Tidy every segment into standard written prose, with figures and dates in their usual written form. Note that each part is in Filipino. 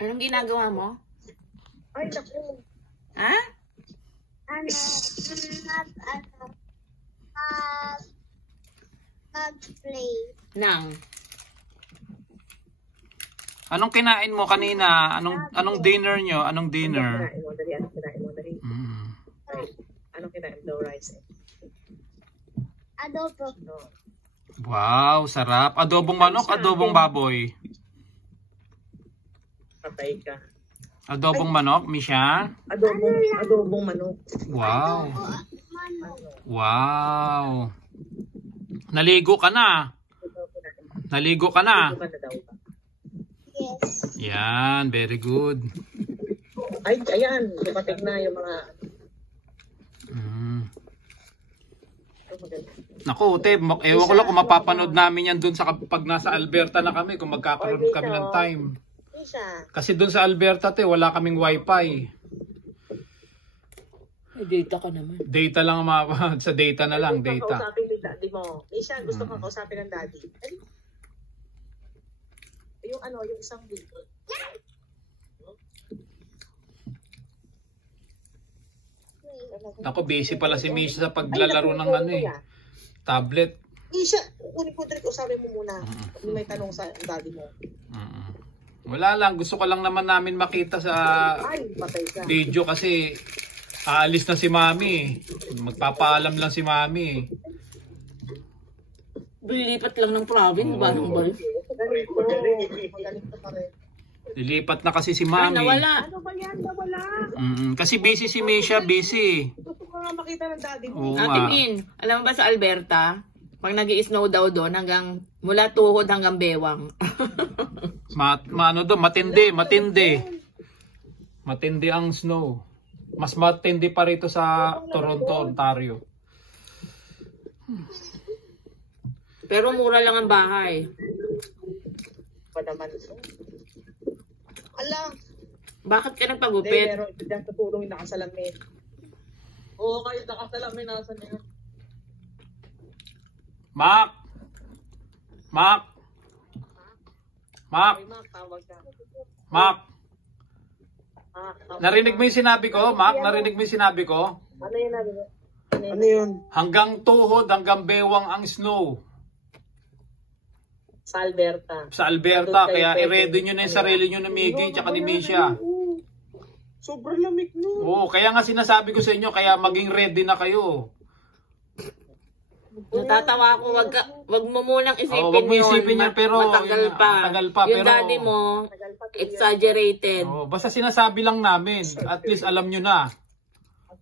Anong ginagawa mo? Ay, naku. Ha? Mag-play. Nang. Anong kinain mo kanina? Anong dinner nyo? Anong dinner? Anong kinain mo? Dali. Anong kinain mo? Rice. Adobo. No. Wow, sarap. Adobong manok, adobong baboy. Patay ka. Adobong manok, Misha? Adobong manok. Wow. Manok. Wow. Naligo ka na. Naligo ka na. Ano daw? Yes. Yan, very good. Ay, ayan. Dumating na yung mga... Naku, te, ewan ko lang kung mapapanood namin yan dun sa pag nasa Alberta na kami, kung magkakaroon kami ng time. Isa. Kasi dun sa Alberta, te, wala kaming wifi. May data ka naman. Data lang, sa data na lang, Gusto data. kausapin ni daddy mo. Isa, gusto kang kausapin ng daddy. Ay, yung ano, yung isang video. Naku, busy pala si Misha sa paglalaro ng ano eh, tablet. Isha, kunin ko direct, usapin mo muna. May tanong sa daddy mo. Wala lang, gusto ko lang naman namin makita sa Ay, patay ka. video kasi aalis na si Mami. Magpapaalam lang si Mami. Lilipat lang ng province. Oo. Ba nung ba? Magaling ka pa rin. Lilipat na kasi si Ay, Mami. nawala. Ano ba yan? Nawala. Kasi busy si Misha, busy. Gusto ko nga makita ng daddy mo. Oo Ate nga. Min, alam mo ba sa Alberta, pag nag-i-snow daw doon, mula tuhod hanggang bewang. Ano do, matindi. Matindi ang snow. Mas matindi pa rito sa Toronto, Ontario. Pero mura lang ang bahay. Pa naman. Alam. Bakit ka Hindi, nagpagupit? pero diyan tutulong yung nakasalamin. Oo, kayo nakasalamin. Nasa na yun. Mac! Ay, Mac, tawag ka. Mac! Mac, tawag Narinig ka. mo yung sinabi ko? Mac, narinig mo yung sinabi ko? Ano yun? Ano yun? Hanggang tuhod, hanggang bewang ang snow Sa Alberta. sa Alberta. Kaya i-ready nyo na yung sarili nyo na Miggy tsaka ni Misha. Sobrang lamig no. Oo, kaya nga sinasabi ko sa inyo, kaya maging ready na kayo. Natatawa ako, wag mo munang isipin Oo, wag mo yun. isipin yan, pero matagal pa. matagal pa, Yung pero- daddy mo, Tagal pa, exaggerated. Oo, basta sinasabi lang namin, at least alam nyo na.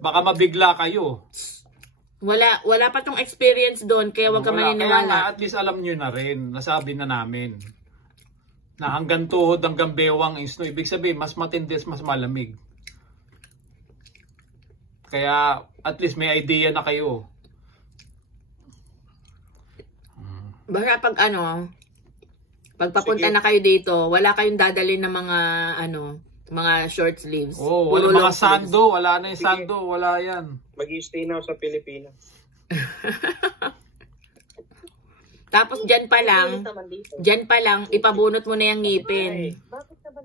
Baka mabigla kayo. Wala pa tong experience doon, kaya wag ka Wala, kaya nga, maniniwala. at least alam nyo na rin. Nasabi na namin. Na hanggang tuhod, hanggang bewang ang snow. Ibig sabihin, mas matindi, mas malamig. Kaya, at least may idea na kayo. Basta pag papunta Sige. na kayo dito, wala kayong dadalhin ng mga short sleeves. Oo, Puro wala long mga sleeves. sando. Wala na yung sando. Wala yan. Mag-i-stay na ako sa Pilipinas. Tapos dyan pa lang, ipabunot mo na yung ngipin. Bakit ka ba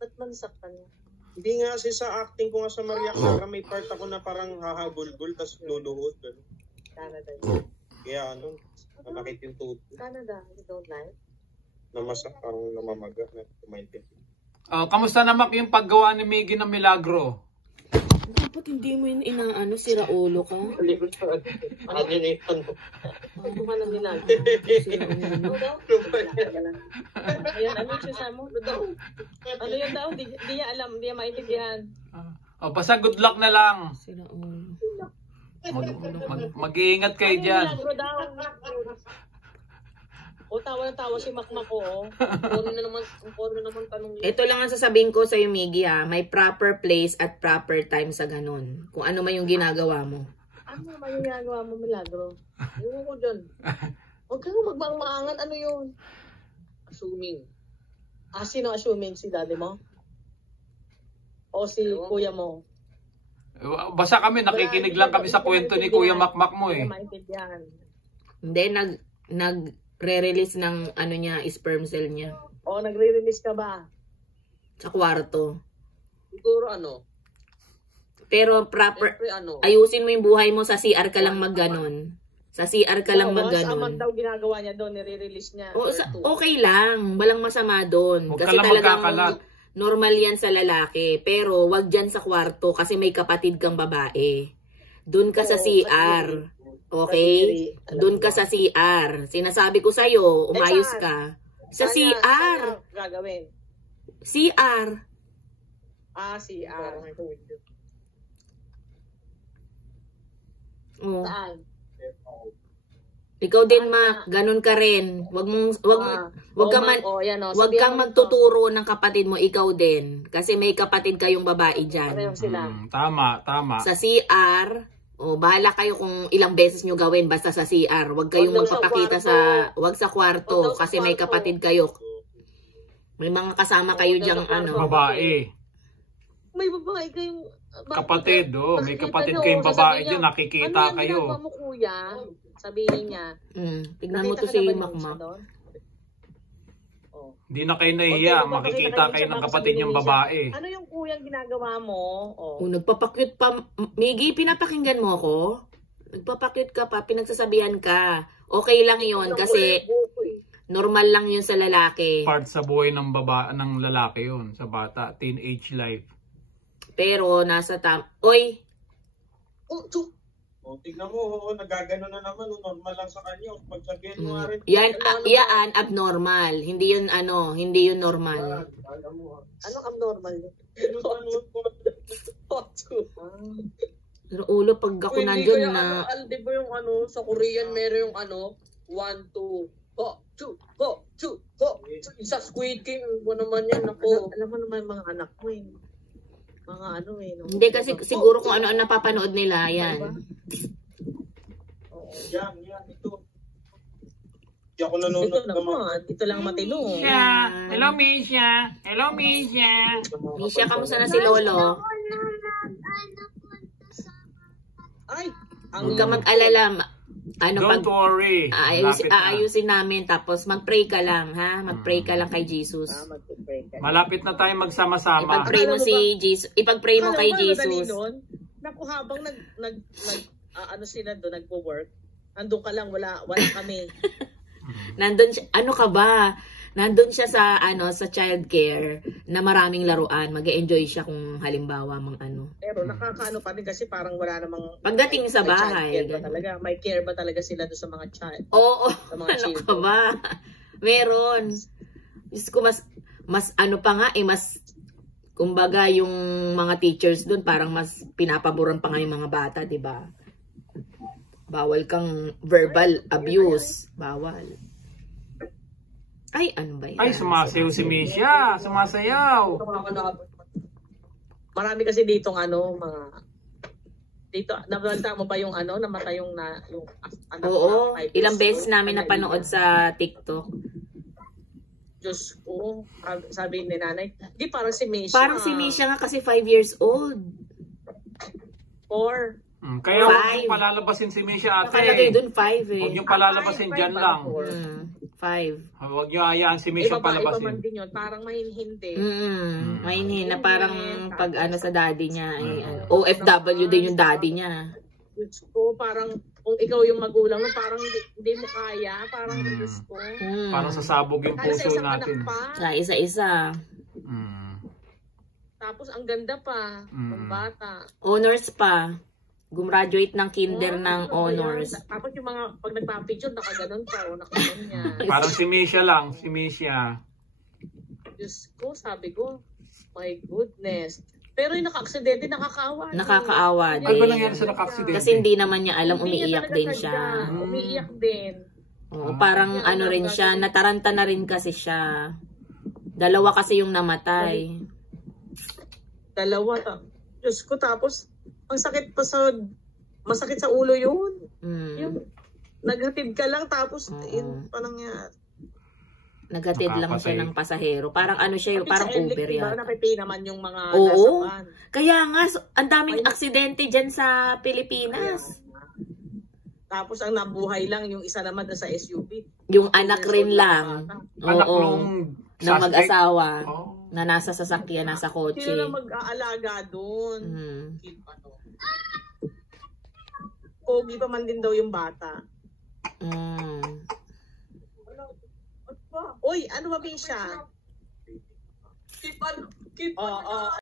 ba't mansaktan mo? Hindi nga kasi sa acting ko nga sa Maria Clara, may part ako na parang hahabulbul, tapos luluhod. Ganun. Canada. Kaya nakakit yung tuhod ko. Canada, you don't like? Namasak, parang namamaga, na kumaintin. Kamusta naman yung paggawa ni Miggy ng Milagro? Dapat hindi mo yun inaano, sira ulo ka. Ano yun yung tanong? Ano ka lang nilang? Sira ulo. Ayan, ano yung sinasabi mo? Ano yun daw? Di niya alam, di niya maintindihan. Basta good luck na lang. Sira ulo. Mag-iingat kayo dyan. Milagro daw. O, tawa na tawa si Makmak ko. Puro na naman tanong yun. Ito lang ang sasabihin ko sa Miggy ha. May proper place at proper time sa ganun. Kung ano man yung ginagawa mo. Ano naman yung ginagawa mo, Milagro? Ewan ko dyan. Huwag kang magmaangan. Ano yun? Assuming. Sino assuming? Si daddy mo? O si kuya mo? Basta kami, nakikinig lang kami sa kwento ni Kuya Makmak mo eh. Hindi maintindihan. Hindi, nag-re-release ng sperm cell niya. O, nagre-release ka ba? Sa kwarto. Siguro ano? Pero proper, Siyempre ano? ayusin mo yung buhay mo, sa CR ka lang magganon. Sa CR ka lang Once a month magganon. daw ginagawa niya doon, nire-release niya. O, or sa, two. okay lang, walang masama doon. Huwag Kasi ka lang talagang magkakalat. normal yan sa lalaki. Pero wag dyan sa kwarto kasi may kapatid kang babae. Doon ka sa Oo, CR. Okay? Kadiri. Alam Doon mo. ka sa CR. Sinasabi ko sa'yo, umayos saan? ka. Sa Saan CR. niya gagawin? CR. CR. Oh. Saan? Ikaw din, Mac. Ganun ka rin. Wag kang magtuturo ng kapatid mo, ikaw din. Kasi may kapatid kayong babae dyan. Pareho sila. Tama. Sa CR, bahala kayo kung ilang beses nyo gawin basta sa CR. Wag kayong Wag daw sa magpapakita wag sa Wag kwarto daw sa kasi may kwarto. kapatid kayo. May mga kasama kayo daw sa dyang kwarto. Babae. May babae kayong... Kapatid, may Nakikita kapatid niyo, kayong sasabihin babae niya, dyan, nakikita ano yan kayo. ginagawa mo, kuya? Sabihin niya. Tignan mo to nakita si ka na ba yung Macmac. isa doon? Oh. Hindi na kayo nahiya, Huwag kayo makikita magpapakita kayo kayo ng sa kapatid niyong sabihin babae. Ano yung kuyang ginagawa mo? Oh. Nagpapakit pa. Miggy, pinapakinggan mo ako? Nagpapakit ka pa, pinagsasabihan ka. Okay lang yon kasi normal lang yun sa lalaki. Part sa buhay ng lalaki yun, sa bata, teenage life. Pero nasa Oy! Tignan mo, nagagano na naman, normal lang sa kanya. Pagsabihin mo nga rin. Yan abnormal. Hindi yun normal. Anong abnormal yun? Pero ulo, pag ako nandun na... Di ba yung sa Korean meron yung 1, 2, ho, 2, ho, 2, ho. Isa Squid Game, ano naman yan ako. Alam mo naman mga anak mo eh. Mga no? Hindi kasi siguro kung ano ang napapanood nila, yan. Yan, ito. Hindi ako nanonood naman. Dito lang matino. Hello, Misha. Hello, Misha. Misha, kamusta na si Lolo? Ay! Huwag ka mag-alala. Don't worry. Aayusin namin, tapos mag-pray ka lang, ha? Mag-pray ka lang kay Jesus. Malapit na tayo magsama-sama. Ipag-pray mo si Jesus. Ipag-pray mo kay Jesus. Naku, habang sila doon, nagpo-work, nandun ka lang, wala kami. Nandun siya, ano ka ba? Nandun siya sa child care na maraming laruan. Mag-e-enjoy siya kung halimbawa Pero nakakaano pa rin kasi parang wala namang pagdating sa may bahay. child care ba talaga? May care ba talaga sila doon sa mga child? Oo, Sa mga ano children? ka ba? Meron. Diyos ko, mas kumbaga yung mga teachers doon parang mas pinapaboran pa nga yung mga bata, di ba? Bawal kang verbal abuse. Bawal. Ay, ano ba yan? Ay, sumasayaw si Misha. Sumasayaw. Marami kasi ditong mga dito, nabanta mo ba yung namatay yung anak Oo, ko, 5 ilang years beses old? namin napanood sa TikTok. Diyos ko, sabi ni nanay, di parang si Misha. Parang si Misha nga kasi 5 years old. 4. Kaya huwag 5. yung palalabasin si Misha, ate. Nakalagay doon 5 eh. Huwag yung palalabasin dyan lang. 5. Huwag yung hayaan si Misha Iba man palabasin. din yun, parang mahinhindi. Mainin na parang pag sa daddy niya ay OFW din yung daddy niya. Diyos ko, parang kung ikaw yung magulang mo, parang hindi mo kaya, parang Diyos ko. Parang sasabog yung Kaya sa puso isang natin. anak pa, Sa isa-isa. tapos ang ganda pa, ng bata. Honors pa. Gumraduate ng kinder ng honors. Tapos yung mga, pag nagpa-picture, nakaganon pa, o nakaganyan. Parang si Misha lang, si Misha. Diyos ko, sabi ko, my goodness. Pero yung naka-aksidente, nakakaawa. Nakakaawa Ano ba din. nangyari sa naka-aksidente? Kasi hindi naman niya alam, Hindi niya umiiyak talaga din sadya. siya. Umiiyak din. Oo, parang ano rin siya, nataranta na rin kasi siya. Dalawa kasi yung namatay. Dalawa. Diyos ko, tapos, ang sakit pa masakit sa ulo yun. Yung, naghatid ka lang, tapos, yun, parang Naghatid lang siya ng pasahero. Parang ano siya, parang Uber yan. yata. Napipay naman yung mga Oo. nasa van. Kaya nga, ang daming aksidente dyan sa Pilipinas. Tapos ang nabuhay lang yung isa naman na sa SUV. Yung anak rin lang. Anak Oo. nung Ng mag-asawa. Oh. Na nasa sasakyan, nasa kotse. Sino na mag-aalaga doon? Mm. Pogi pa man din daw yung bata. Mm. Uy, ano ba siya? Keep